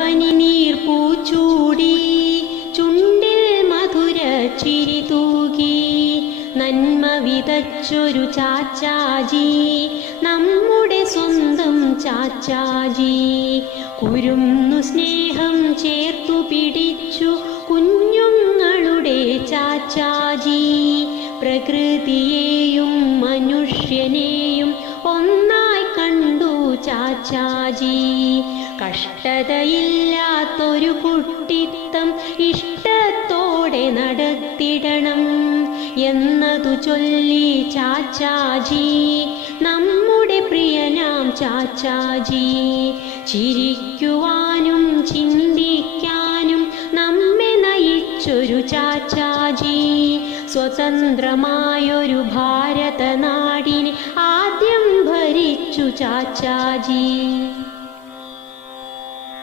പനിനീർ പൂച്ചൂടി ചുണ്ടിൽ മധുര ചിരി തൂകി നന്മ വിതച്ചൊരു ചാച്ചാജി നമ്മുടെ സ്വന്തം ചാച്ചാജി. കുരുന്നു സ്നേഹം ചേർത്തു പിടിച്ചു കുഞ്ഞുങ്ങളുടെ ചാച്ചാജി. പ്രകൃതിയെയും മനുഷ്യനെയും ഒന്നായി കണ്ടു ചാച്ചാജി. കഷ്ടതയില്ലാത്തൊരു കുട്ടിത്തം ഇഷ്ടത്തോടെ നടത്തിടണം എന്നതു ചൊല്ലി ചാച്ചാജി നമ്മുടെ പ്രിയനാം ചാച്ചാജി. ചിരിക്കുവാനും ചിന്തിക്കാനും നമ്മെ നയിച്ചൊരു ചാച്ചാജി. സ്വതന്ത്രമായൊരു ഭാരതനാടിനെ ആദ്യം ഭരിച്ചു ചാച്ചാജി.